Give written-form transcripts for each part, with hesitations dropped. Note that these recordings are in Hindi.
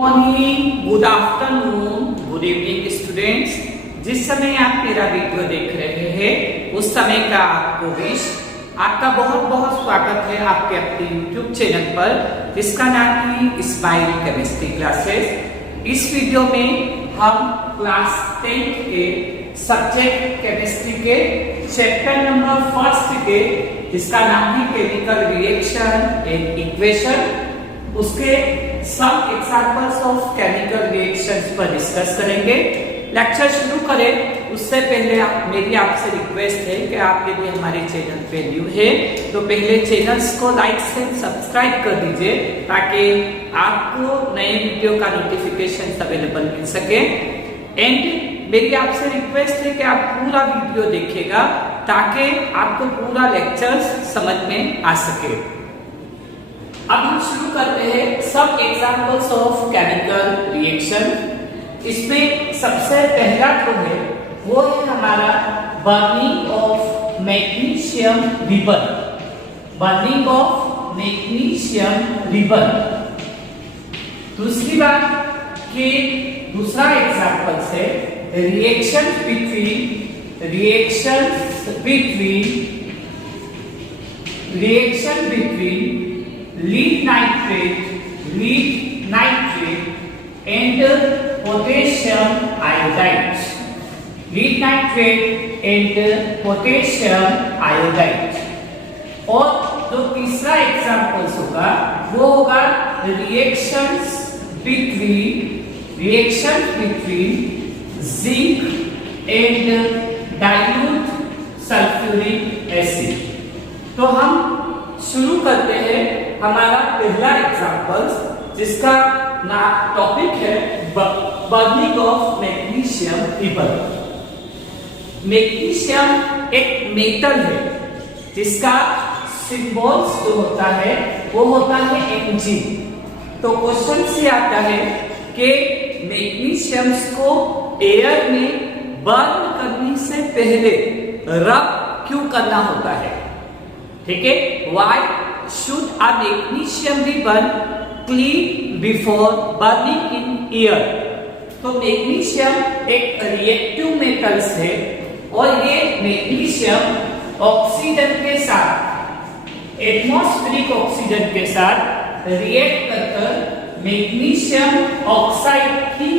Morning, good afternoon, good evening students. जिस समय आप मेरा वीडियो देख रहे हैं उस समय का आपको विश। आपका बहुत बहुत स्वागत है आपके अपने YouTube चैनल पर जिसका नाम है स्माइल केमिस्ट्री क्लासेस। इस वीडियो में हम क्लास 10 के सब्जेक्ट केमिस्ट्री के चैप्टर नंबर फर्स्ट के जिसका नाम है केमिकल रिएक्शन एंड इक्वेशन, उसके some examples of chemical reactions पर डिस्कस करेंगे। लेक्चर शुरू करें उससे पहले मेरी आपसे रिक्वेस्ट है कि आप यदि हमारे चैनल पे न्यू है तो पहले चैनल्स को लाइक से सब्सक्राइब कर दीजिए ताकि आपको नए वीडियो का नोटिफिकेशन अवेलेबल मिल सके। एंड मेरी आपसे रिक्वेस्ट है कि आप पूरा वीडियो देखिएगा ताकि आपको पूरा लेक्चर्स समझ में आ सके। अब हम शुरू करते हैं सब एग्जांपल्स ऑफ केमिकल रिएक्शन। इसमें सबसे पहला जो है वो है हमारा burning of magnesium ribbon. Burning of magnesium ribbon. दूसरी बात कि दूसरा एग्जांपल है reaction between lead nitrate and potassium iodide. Lead nitrate and potassium iodide. और जो तीसरा एग्जांपल होगा वो होगा reactions between zinc and dilute sulphuric acid. तो हम शुरू करते हैं हमारा पहला एग्जांपल जिसका टॉपिक है burning of magnesium ribbon. Magnesium एक मेटल है जिसका सिंबल्स जो होता है वो होता है Mg। तो क्वेश्चन से आता है कि मैग्नीशियम को एयर में बर्न करने से पहले रब क्यों करना होता है? ठीक है, why should a magnesium ribbon clean before burning in air? तो मैग्नीशियम एक रिएक्टिव मेटल्स है और ये मैग्नीशियम ऑक्सीजन के साथ एटमॉस्फेरिक ऑक्सीजन के साथ रिएक्ट कर मैग्नीशियम ऑक्साइड की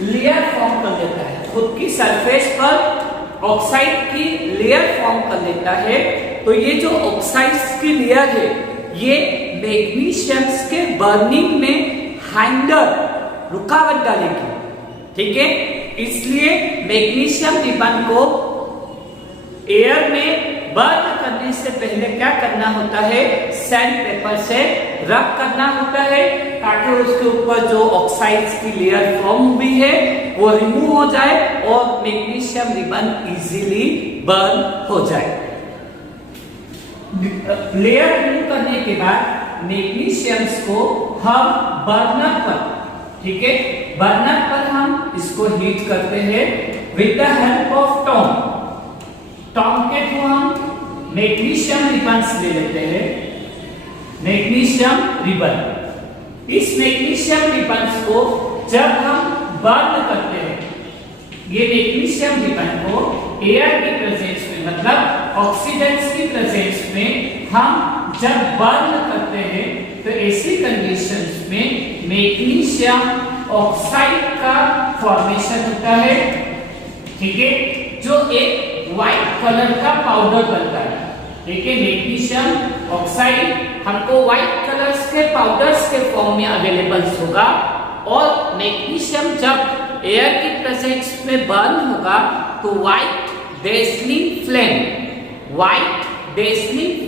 लेयर फॉर्म कर देता है। खुद की सरफेस पर ऑक्साइड की लेयर फॉर्म कर लेता है। तो ये जो ऑक्साइड्स की लेयर है ये मैग्नीशियम्स के बर्निंग में रुकावट डालेगी। ठीक है, इसलिए मैग्नीशियम रिबन को एयर में बर्न करने से पहले क्या करना होता है? सैंड पेपर से रब करना होता है ताकि उसके ऊपर जो ऑक्साइड्स की लेयर फॉर्म हुई है वो रिमूव हो जाए और मैग्नीशियम रिबन इजीली बर्न हो जाए। लेयर रिमूव करने के बाद मैग्नीशियम्स को हम बर्नर पर, ठीक है, बर्नर पर हम इसको हीट करते हैं with the help of tong के थ्रू हम मैग्नीशियम रिबन्स ले लेते हैं। मैग्नीशियम रिबन, इस मैग्नीशियम रिबन्स को जब हम बर्न करते हैं, ये मैग्नीशियम रिबन को एयर की प्रेजेंस में मतलब ऑक्सीजन की प्रेजेंस में हम जब बर्न करते हैं तो ऐसी कंडीशंस में मैग्नीशियम ऑक्साइड का फॉर्मेशन होता है। ठीक है, जो एक व्हाइट कलर का पाउडर बनता है। ठीक है, मैग्नीशियम ऑक्साइड हमको व्हाइट कलर्स के पाउडर्स के फॉर्म में अवेलेबल होगा और मैग्नीशियम जब एयर की प्रेजेंस में बर्न होगा तो व्हाइट डेज़लिंग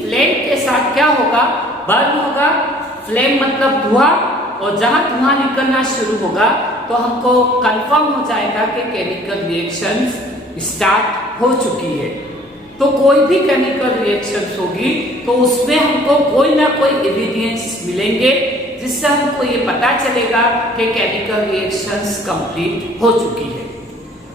फ्लेम के साथ क्या होगा? बर्न होगा। फ्लेम मतलब धुआं, और जहां धुआं निकलना शुरू होगा तो हमको कंफर्म हो जाएगा कि केमिकल रिएक्शन स्टार्ट हो चुकी है। तो कोई भी केमिकल रिएक्शन होगी तो उसमें हमको कोई ना कोई एविडेंस मिलेंगे जिससे हमको ये पता चलेगा कि केमिकल रिएक्शंस कंप्लीट हो चुकी है।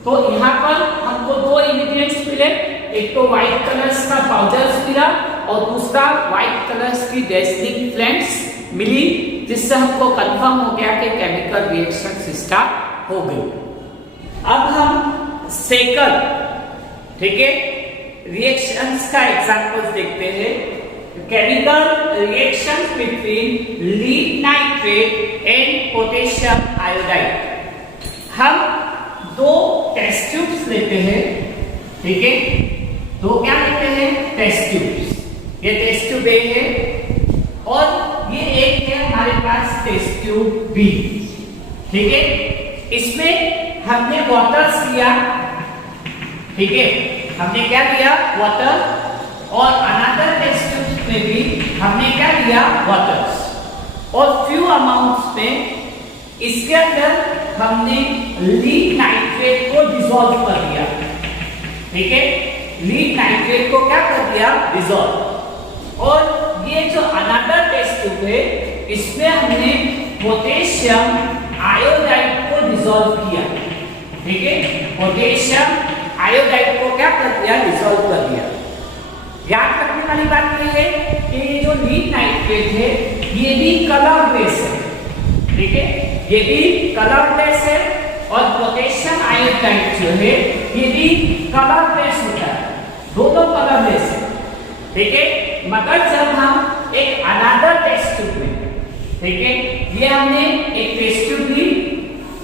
तो यहाँ पर हमको दो एविडेंस मिले, एक तो व्हाइट कलर्स का पाउडर्स मिला और दूसरा व्हाइट कलर्स की डेजनिंग फ्लेम्स मिली, जिससे हमको कंफर्म हो गया कि केमिकल रिएक्शन स्टार्ट हो गई। अब हम सेकंड, ठीक है, रिएक्शंस का एग्जांपल्स देखते हैं। Chemical reaction between lead nitrate and potassium iodide. हम दो टेस्ट ट्यूब्स लेते हैं, ठीक है, दो क्या लेते हैं, टेस्ट ट्यूब्स। ये टेस्ट ट्यूब ए है और ये एक है हमारे पास टेस्ट ट्यूब बी, ठीक है। इसमें हमने वाटर्स लिया, ठीक है, हमने क्या लिया, वाटर, और अनदर टेस्ट ट्यूब में भी हमने क्या लिया, वाटर्स, और फ्यू अमाउंट्स में इसके अंदर हमने लीड नाइट्रेट को डिसॉल्व कर दिया, ठीक है, लीड नाइट्रेट को क्या कर दिया, डिसॉल्व। और ये जो अनदर टेस्ट ट्यूब है इसमें हमने पोटेशियम आयोडाइड को डिसॉल्व किया, ठीक है, पोटेशियम आयोडाइड को क्या कर दिया, डिसॉल्व कर दिया। याद रखने वाली बात यह है कि ये जो लीड नाइट्रेट है ये भी कलरलेस है, ठीक है, ये भी कलरलेस है, और पोटेशियम आयोडाइड जो है ये भी कलरलेस होता है, दोनों कलरलेस है, ठीक है। मगर जब हम एक अनदर टेस्ट ट्यूब में, ठीक है, ये हमने एक टेस्ट ट्यूब ली,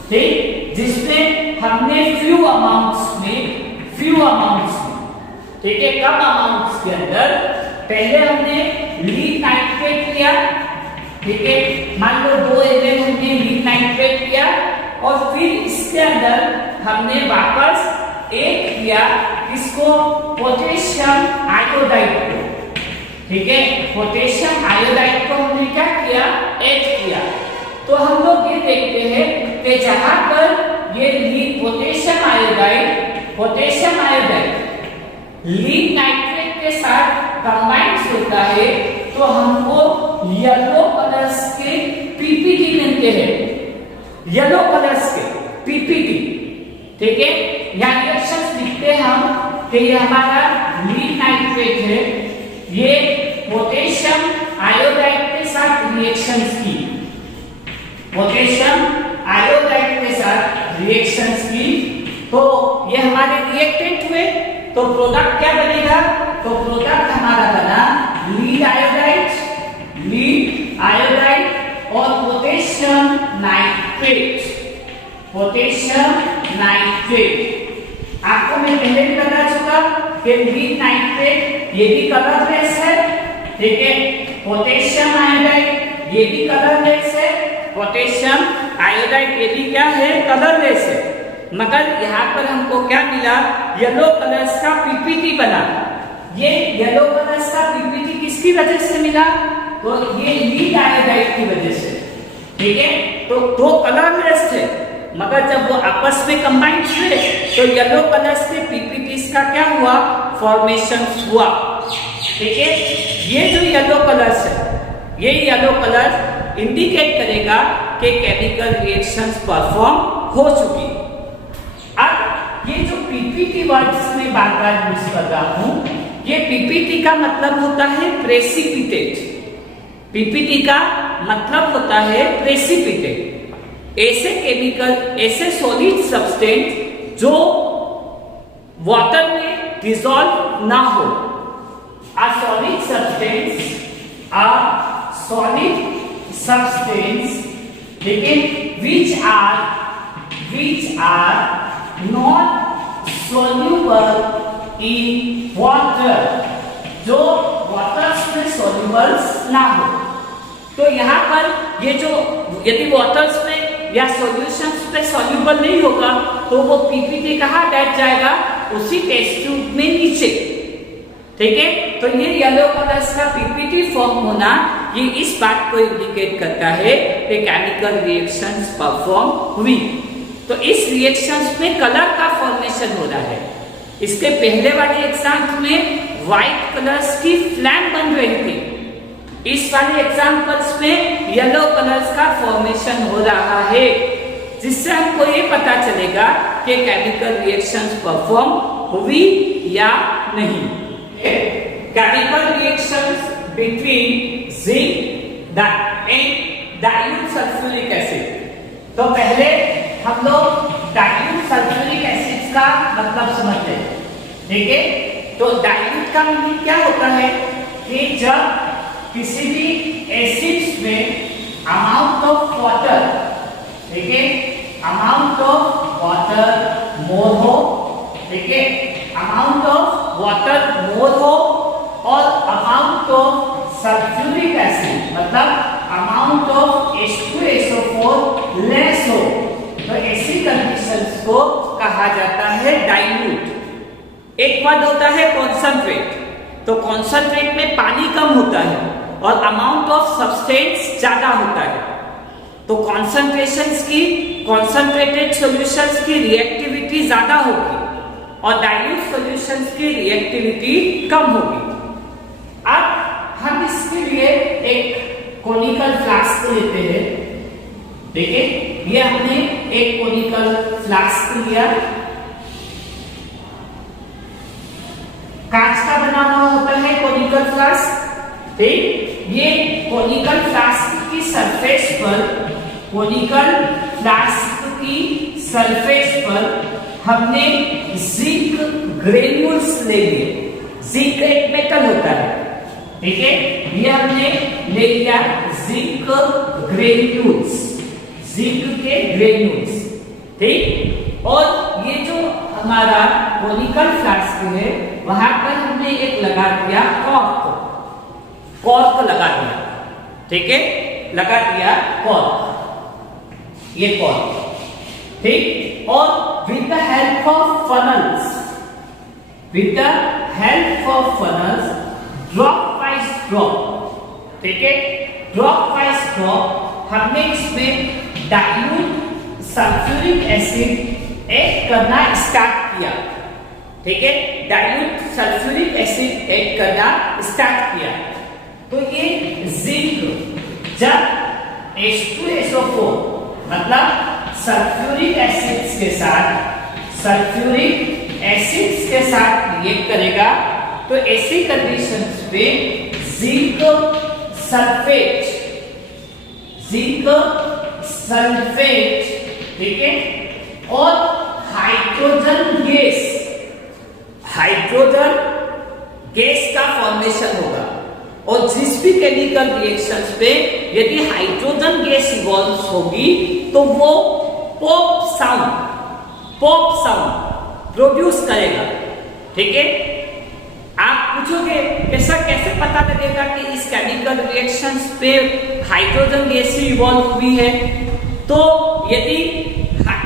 ठीक, जिसमें हमने फ्यू अमाउंट्स में, ठीक है, कम अमाउंट्स के अंदर पहले हमने लीड नाइट्रेट लिया, ठीक है, मान लो 2 ml हमने लीड नाइट्रेट लिया, और फिर इसके अंदर हमने वापस एक लिया, इसको पोटेशियम आयोडाइड को, ठीक है, पोटेशियम आयोडाइड को हमने क्या किया, ऐड किया। तो हम लोग ये देखते हैं कि जहां पर ये lead potassium iodide lead nitrate के साथ कंबाइंड होता है तो हमको येलो कलर्स के पीपीटी मिलते हैं, येलो कलर्स के पीपीटी, ठीक है। यहाँ रिएक्शंस लिखते हैं हम कि ये हमारा लीड नाइट्रेट है, ये पोटेशियम आयोडाइड के साथ रिएक्शंस की, पोटेशियम आयोडाइड के साथ रिएक्शंस की, तो ये हमारे रिएक्टेंट हुए। तो प्रोडक्ट क्या बनेगा, तो प्रोडक्ट हमारा बना लीड आयोडाइड और पोटेशियम नाइट्रेट। आपको मैं पहले भी बता चुका कि लीड नाइट्रेट ये भी कलरलेस है, ठीक है, पोटेशियम आयोडाइड ये भी कलरलेस है, पोटेशियम आयोडाइड ये भी क्या है, कलरलेस है। मगर यहाँ पर हमको क्या मिला, येलो कलर्स का पीपीटी बना। ये येलो कलर्स का पीपीटी किसकी वजह से मिला, तो ये लीड आयोडाइड की वजह से, ठीक है। तो दो कलरलेस थे, मगर जब वो आपस में कंबाइंड हुए तो येलो कलर्स के पीपीटीज का क्या हुआ, फॉर्मेशन हुआ, ठीक है। ये जो येलो कलर्स है, ये येलो कलर इंडिकेट करेगा कि केमिकल रिएक्शंस परफॉर्म हो चुकी। अब ये जो पीपीटी वर्ड्स में बार बार यूज कर रहा हूं, ये पीपीटी का मतलब होता है प्रेसिपिटेट, पीपीटी का मतलब होता है प्रेसिपिटेट। ऐसे केमिकल, ऐसे सॉलिड सब्सटेंस जो वाटर में डिसॉल्व ना हो, a solid substance, लेकिन which are not soluble in water, जो वाटर्स में सॉल्युबल्स ना हो। तो यहाँ पर ये जो यदि वाटर्स में या सॉल्यूशंस में सॉल्युबल नहीं होगा तो वो पीपीटी कहाँ बैठ जाएगा, उसी टेस्ट ट्यूब में नीचे, ठीक है। तो ये येलो कलर्स का पीपीटी फॉर्म होना ये इस बात को इंडिकेट करता है कि केमिकल रिएक्शंस परफॉर्म हुई। तो इस रिएक्शंस में कलर का फॉर्मेशन हो रहा है। इसके पहले वाले एग्जाम्पल में व्हाइट कलर्स की फ्लैम बन रही थी, इस वाले एग्जाम्पल्स में येलो कलर्स का फॉर्मेशन हो रहा है, जिससे हमको ये पता चलेगा कि केमिकल रिएक्शंस परफॉर्म हुई या नहीं। Chemical reactions between zinc and dilute sulphuric acid. तो पहले हम लोग डाइल्यूट सल्फ्यूरिक एसिड का मतलब समझते हैं, ठीक है। तो डाइल्यूट का मीनिंग क्या होता है कि जब किसी भी एसिड्स में अमाउंट ऑफ वाटर, ठीक है, अमाउंट ऑफ वाटर मोर हो, ठीक है, अमाउंट ऑफ वाटर मोर हो और अमाउंट ऑफ सल्फ्यूरिक एसिड मतलब अमाउंट ऑफ H2SO4 लेस हो, तो ऐसी कंडीशंस को कहा जाता है डाइल्यूट। एक वर्ड होता है कॉन्सेंट्रेट। तो कॉन्सेंट्रेट में पानी कम होता है और अमाउंट ऑफ सब्सटेंस ज्यादा होता है। तो कॉन्सेंट्रेशंस की, कॉन्सेंट्रेटेड सॉल्यूशंस की रिएक्टिविटी ज्यादा होगी और डाइल्यूट सॉल्यूशंस की रिएक्टिविटी कम होगी। अब हम इसके लिए एक कोनिकल फ्लास्क लेते हैं, देखिए ये हमने एक कोनिकल फ्लास्क लिया, कांच का बना हुआ होता है कोनिकल फ्लास्क, ठीक। ये कोनिकल फ्लास्क की सरफेस पर, कोनिकल फ्लास्क की सरफेस पर हमने जिंक ग्रेन्यूल्स ले लिए। जिंक एक मेटल होता है, ठीक है, ये हमने ले लिया जिंक ग्रेन्यूल्स, जिंक के ग्रेन्यूल्स, ठीक। और ये जो हमारा कोनिकल फ्लास्क है वहां पर हमने एक लगा दिया कॉर्क, कॉर्क लगा दिया, ठीक है, लगा दिया कॉर्क, ये कॉर्क, ठीक। और with the help of funnels, with the help of funnels drop wise drop, ठीक है, ड्रॉप वाइज ड्रॉप हमने इसमें डाइल्यूट सल्फ्यूरिक एसिड ऐड करना स्टार्ट किया, ठीक है, डाइल्यूट सल्फ्यूरिक एसिड ऐड करना स्टार्ट किया। तो ये जिंक जब H2SO4 मतलब सल्फ्यूरिक एसिड्स के साथ, सल्फ्यूरिक एसिड्स के साथ रिएक्ट करेगा तो ऐसी कंडीशंस में जिंक सल्फेट, जिंक सल्फेट, ठीक है, और हाइड्रोजन गैस, हाइड्रोजन गैस का फॉर्मेशन होगा। और जिस भी केमिकल रिएक्शंस पे यदि हाइड्रोजन गैस इवॉल्व होगी तो वो पॉप साउंड प्रोड्यूस करेगा, ठीक है। आप पूछोगे ऐसा कैसे पता लगेगा कि इस केमिकल रिएक्शंस पे हाइड्रोजन गैस इवॉल्व हुई है? तो यदि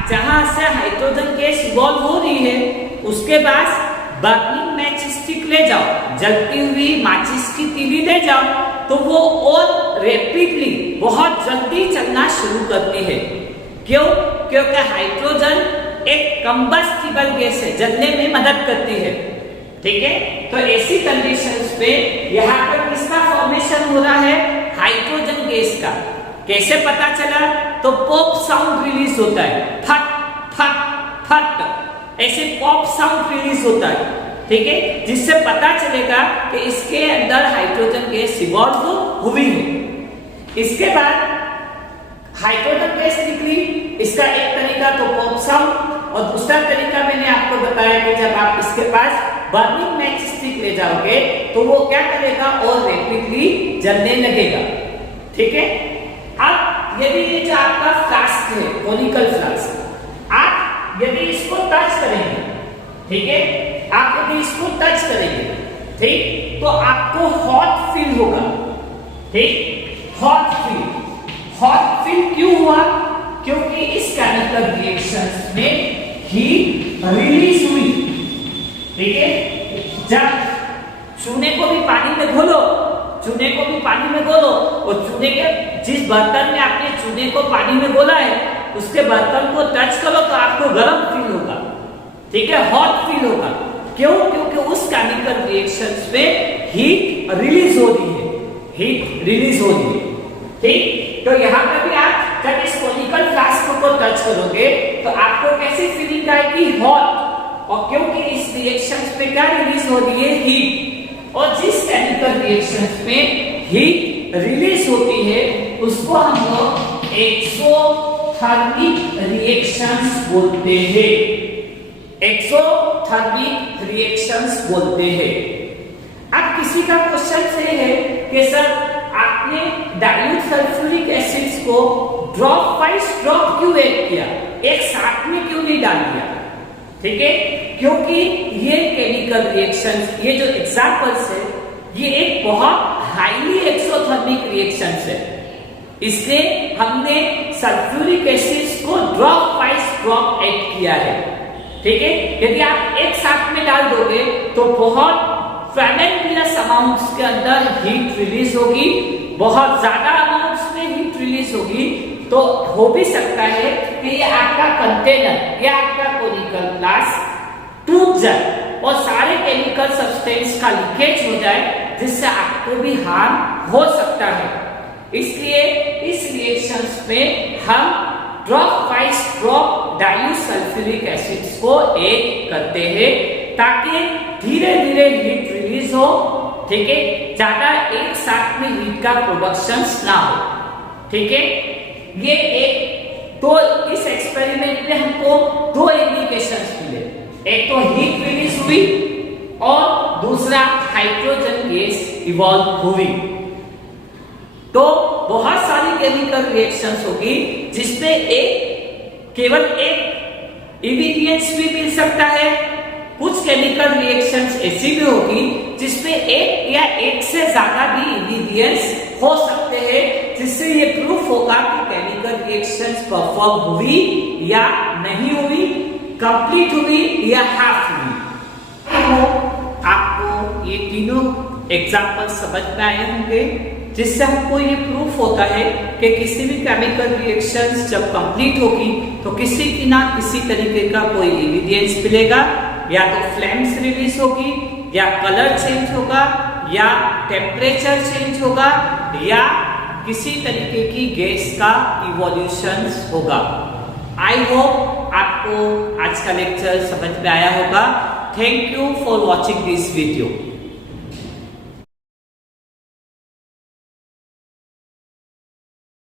जहां से हाइड्रोजन गैस इवॉल्व हो रही है उसके पास बर्निंग मैच स्टिक ले जाओ, जलती हुई माचिस की तीली ले जाओ, तो वो और रैपिडली बहुत जल्दी चलना शुरू करती है। क्यों? क्योंकि हाइड्रोजन एक कंबस्टिबल गैस है, जलने में मदद करती है, ठीक है। तो ऐसी कंडीशंस पे यहाँ पर किसका फॉर्मेशन हो रहा है? हाइड्रोजन गैस का। कैसे पता चला? तो पॉप साउंड रिलीज होता है, फट फट फट, ऐसे पॉप साउंड रिलीज होता है, ठीक है, जिससे पता चलेगा कि इसके अंदर हाइड्रोजन गैस इवॉल्व हुई है। इसके बाद हाइड्रोजन गैस निकली, इसका एक तरीका तो पॉप साउंड और दूसरा तरीका मैंने आपको बताया कि जब आप इसके पास बर्निंग मैच स्टिक ले जाओगे तो वो क्या करेगा और रैपिडली जलने लगेगा, ठीक है। अब यदि ये जो आपका फ्लास्क है, कोनिकल फ्लास्क, आप यदि इसको टच करेंगे, ठीक है, आप यदि इसको टच करेंगे, ठीक, तो आपको हॉट फील होगा, ठीक, हॉट फील। हॉट फील क्यों हुआ? क्योंकि इस केमिकल रिएक्शंस में हीट रिलीज हुई, ठीक है। जब चूने को भी पानी में घोलो, चूने को भी पानी में घोलो और चूने के जिस बर्तन में आपने चूने को पानी में घोला है उसके बर्तन को टच करो तो आपको गर्म फील होगा, ठीक है, हॉट फील होगा। क्यों? क्योंकि उस केमिकल रिएक्शंस में हीट रिलीज हो रही है, हीट रिलीज हो रही है, ठीक। तो यहाँ पर भी आप जब इस कोनिकल फ्लास्क को टच करोगे तो आपको कैसी फीलिंग आएगी? हॉट। और क्योंकि इस रिएक्शंस पे क्या रिलीज हो रही है? हीट। और जिस रिएक्शंस में हीट रिलीज होती है उसको हम लोग एक्सोथर्मिक रिएक्शंस बोलते हैं। एक्सोथर्मिक रिएक्शंस बोलते हैं। अब किसी का क्वेश्चन से है कि सर आपने डाइल्यूट सल्फ्यूरिक एसिड्स को ड्रॉप वाइज ड्रॉप क्यों ऐड किया, एक साथ में क्यों नहीं डाल दिया? ठीक है, क्योंकि ये केमिकल रिएक्शंस, ये जो एग्जांपल्स है, ये एक बहुत हाईली एक्सोथर्मिक रिएक्शंस है, इसलिए हमने सल्फ्यूरिक एसिड्स को ड्रॉप वाइज ड्रॉप ऐड किया है। ठीक है, यदि आप एक साथ में डाल दोगे तो बहुत ट्रेमेंडस अमाउंट्स के अंदर हीट रिलीज होगी, बहुत ज्यादा अमाउंट्स में हीट रिलीज होगी, तो हो भी सकता है कि ये आपका कंटेनर या आपका कोनिकल ग्लास टूट जाए और सारे केमिकल सब्सटेंस का लीकेज हो जाए, जिससे आपको भी हार्म हो सकता है। इसलिए इस रिएक्शंस में हम drop wise drop dilute sulphuric acids को ऐड करते हैं ताकि धीरे धीरे हीट रिलीज हो। ठीक है, ज्यादा एक साथ में हीट का प्रोडक्शन ना हो। ठीक है, ये एक तो इस एक्सपेरिमेंट में हमको दो इंडिकेशंस मिले, एक तो हीट रिलीज हुई और दूसरा हाइड्रोजन गैस इवॉल्व हुई। तो बहुत सारी केमिकल रिएक्शंस होगी जिसमें केवल एक इंग्रेडिएंट्स भी मिल सकता है। कुछ केमिकल रिएक्शंस ऐसी भी होगी जिसमें एक या एक से ज्यादा भी इंग्रेडिएंट्स हो सकते हैं, जिससे ये प्रूफ होगा कि केमिकल रिएक्शंस परफॉर्म हुई या नहीं हुई, कंप्लीट हुई या हाफ हुई। आपको ये तीनों एग्जाम्पल समझ में आए होंगे, जिससे हमको ये प्रूफ होता है कि किसी भी केमिकल रिएक्शंस जब कंप्लीट होगी तो किसी की ना किसी तरीके का कोई इंग्रेडिएंट्स मिलेगा, या तो फ्लेम्स रिलीज होगी, या कलर चेंज होगा, या टेम्परेचर चेंज होगा, या किसी तरीके की गैस का इवोल्यूशन होगा। आई होप आपको आज का लेक्चर समझ में आया होगा। Thank you for watching this video.